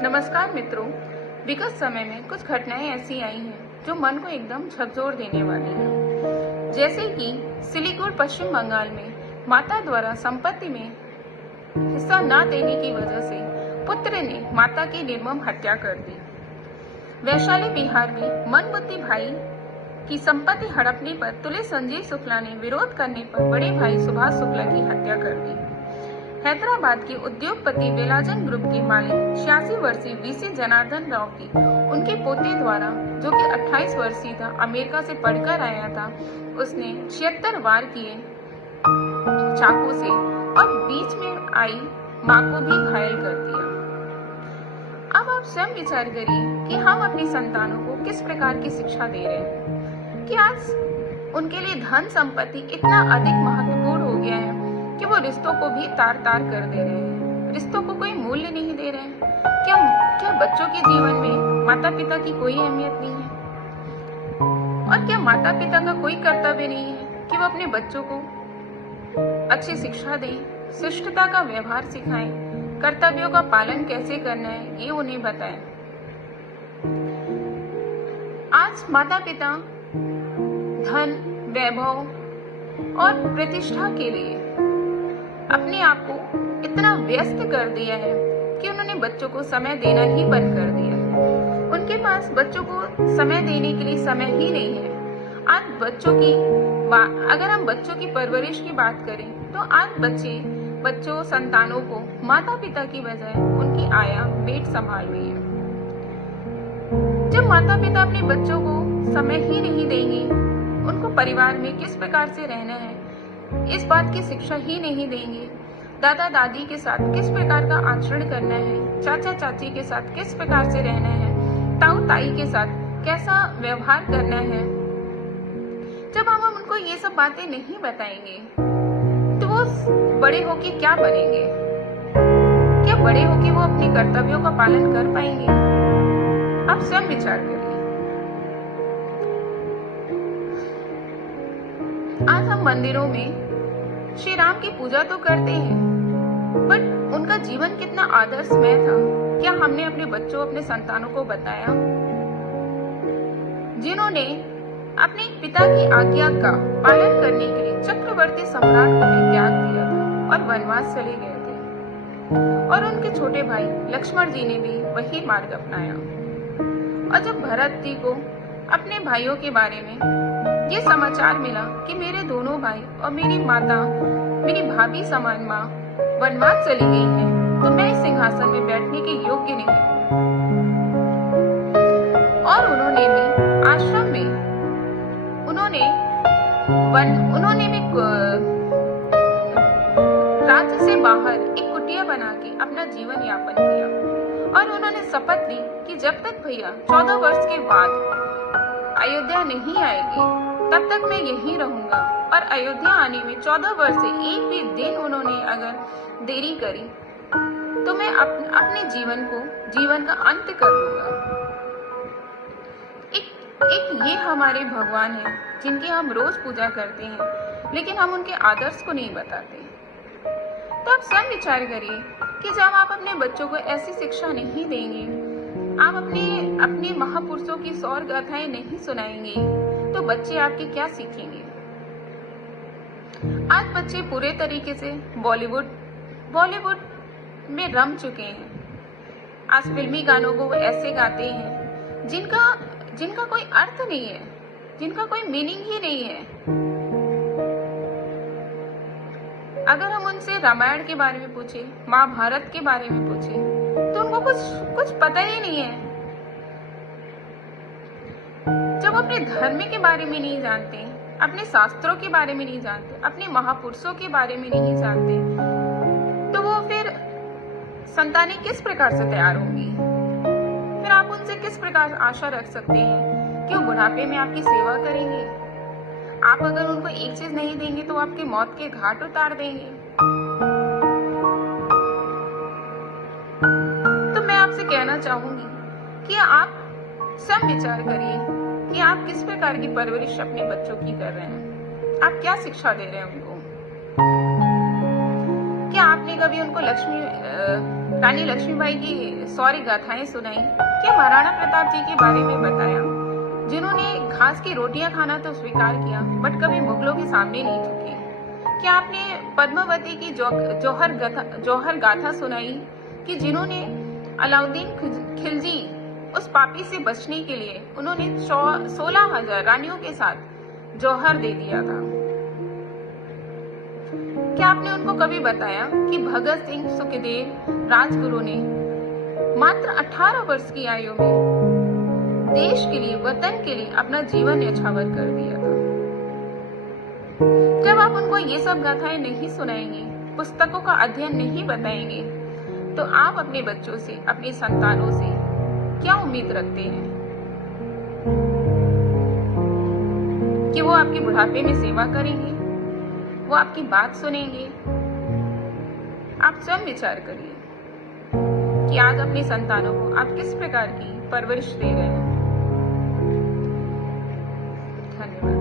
नमस्कार मित्रों। विगत समय में कुछ घटनाएं ऐसी आई हैं जो मन को एकदम झकझोर देने वाली हैं। जैसे कि सिलीगुड़ी पश्चिम बंगाल में माता द्वारा संपत्ति में हिस्सा न देने की वजह से पुत्र ने माता की निर्मम हत्या कर दी। वैशाली बिहार में मनबुद्धि भाई की संपत्ति हड़पने पर तुले संजीव शुक्ला ने विरोध करने पर बड़े भाई सुभाष शुक्ला की हत्या कर दी। हैदराबाद के उद्योगपति बेलाजन ग्रुप के मालिक 86 वर्षीय वीसी जनार्दन राव की उनके पोते द्वारा, जो कि 28 वर्षीय था, अमेरिका से पढ़कर आया था, उसने 76 वार किए चाकू से और बीच में आई मां को भी घायल कर दिया। अब आप स्वयं विचार करिए कि हम अपनी संतानों को किस प्रकार की शिक्षा दे रहे हैं कि आज उनके लिए धन संपत्ति इतना अधिक महत्वपूर्ण हो गया है कि वो रिश्तों को भी तार तार कर दे रहे हैं, रिश्तों को कोई मूल्य नहीं दे रहे हैं। क्या बच्चों के जीवन में माता पिता की कोई अहमियत नहीं है? और क्या माता पिता का कोई कर्तव्य नहीं है कि वो अपने बच्चों को अच्छी शिक्षा दें, शिष्टता का व्यवहार सिखाएं, कर्तव्यों का पालन कैसे करना है ये उन्हें बताएं। आज माता पिता धन, वैभव और प्रतिष्ठा के लिए अपने आप को इतना व्यस्त कर दिया है कि उन्होंने बच्चों को समय देना ही बंद कर दिया है। उनके पास बच्चों को समय देने के लिए समय ही नहीं है। आज अगर हम बच्चों की परवरिश की बात करें तो आज बच्चों संतानों को माता पिता की बजाय उनकी आया मेट संभाल रही है। जब माता पिता अपने बच्चों को समय ही नहीं देंगे, उनको परिवार में किस प्रकार से रहना है इस बात की शिक्षा ही नहीं देंगे, दादा दादी के साथ किस प्रकार का आचरण करना है, चाचा चाची के साथ किस प्रकार से रहना है, ताऊ ताई के साथ कैसा व्यवहार करना है, जब हम उनको ये सब बातें नहीं बताएंगे तो वो बड़े होके क्या बनेंगे? क्या बड़े होके वो अपने कर्तव्यों का पालन कर पाएंगे? आप स्वयं विचार करिए। आज हम मंदिरों में श्री राम की पूजा तो करते हैं, बट उनका जीवन कितना आदर्शमय था क्या हमने अपने बच्चों, अपने संतानों को बताया? जिन्होंने अपने पिता की आज्ञा का पालन करने के लिए चक्रवर्ती सम्राट को भी त्याग दिया था और वनवास चले गए थे, और उनके छोटे भाई लक्ष्मण जी ने भी वही मार्ग अपनाया। और जब भरत जी को अपने भाइयों के बारे में ये समाचार मिला कि मेरे दोनों भाई और मेरी माता, मेरी भाभी समान माँ वनवास चली गई है, तो मैं इस सिंहासन में बैठने के योग्य नहीं हूँ। और उन्होंने भी आश्रम में उन्होंने भी राज्य से बाहर एक कुटिया बना के अपना जीवन यापन किया, और उन्होंने शपथ ली कि जब तक भैया 14 वर्ष के बाद अयोध्या नहीं आएगी तब तक मैं यहीं रहूंगा, और अयोध्या आने में 14 वर्ष से एक भी दिन उन्होंने अगर देरी करी तो मैं अपने जीवन का अंत कर दूंगा। एक ये हमारे भगवान हैं जिनकी हम रोज पूजा करते हैं, लेकिन हम उनके आदर्श को नहीं बताते। तो आप स्वयं विचार करिए कि जब आप अपने बच्चों को ऐसी शिक्षा नहीं देंगे, आप अपने महापुरुषों की सौर गाथाएं नहीं सुनाएंगे, तो बच्चे आपके क्या सीखेंगे? आज बच्चे पूरे तरीके से बॉलीवुड में रम चुके हैं। आज फिल्मी गानों को वो ऐसे गाते हैं जिनका कोई अर्थ नहीं है, जिनका कोई मीनिंग ही नहीं है। अगर हम उनसे रामायण के बारे में पूछे, महाभारत के बारे में पूछे, तो उनको कुछ पता ही नहीं है। जब अपने धर्म के बारे में नहीं जानते, अपने शास्त्रों के बारे में नहीं जानते, अपने महापुरुषों के बारे में नहीं जानते, तो वो फिर संतानें किस प्रकार से तैयार होंगी? फिर आप उनसे किस प्रकार आशा रख सकते हैं कि वो बुढ़ापे में आपकी सेवा करेंगे? आप अगर उनको एक चीज नहीं देंगे तो आपकी मौत के घाट उतार देंगे। तो मैं आपसे कहना चाहूंगी कि आप सब विचार करिए कि आप किस प्रकार की परवरिश अपने बच्चों की कर रहे हैं, आप क्या शिक्षा दे रहे हैं उनको। क्या आपने कभी उनको रानी लक्ष्मीबाई की शौर्य गाथाएं सुनाई? क्या महाराणा प्रताप जी के बारे में बताया, जिन्होंने घास की रोटियां खाना तो स्वीकार किया बट कभी मुगलों के सामने नहीं झुके? क्या आपने पद्मावती की जौहर गाथा सुनाई कि जिन्होंने अलाउद्दीन खिलजी उस पापी से बचने के लिए उन्होंने 16,000 रानियों के साथ जौहर दे दिया था? क्या आपने उनको कभी बताया कि भगत सिंह, सुखदेव, राजगुरु ने मात्र 18 वर्ष की आयु में देश के लिए, वतन के लिए अपना जीवन न्यौछावर कर दिया था? जब आप उनको ये सब गाथाएं नहीं सुनाएंगे, पुस्तकों का अध्ययन नहीं बताएंगे, तो आप अपने बच्चों से, अपनी संतानों से क्या उम्मीद रखते हैं कि वो आपके बुढ़ापे में सेवा करेंगे, वो आपकी बात सुनेंगे? आप स्वयं विचार करिए कि आज अपनी संतानों को आप किस प्रकार की परवरिश दे रहे हैं। धन्यवाद।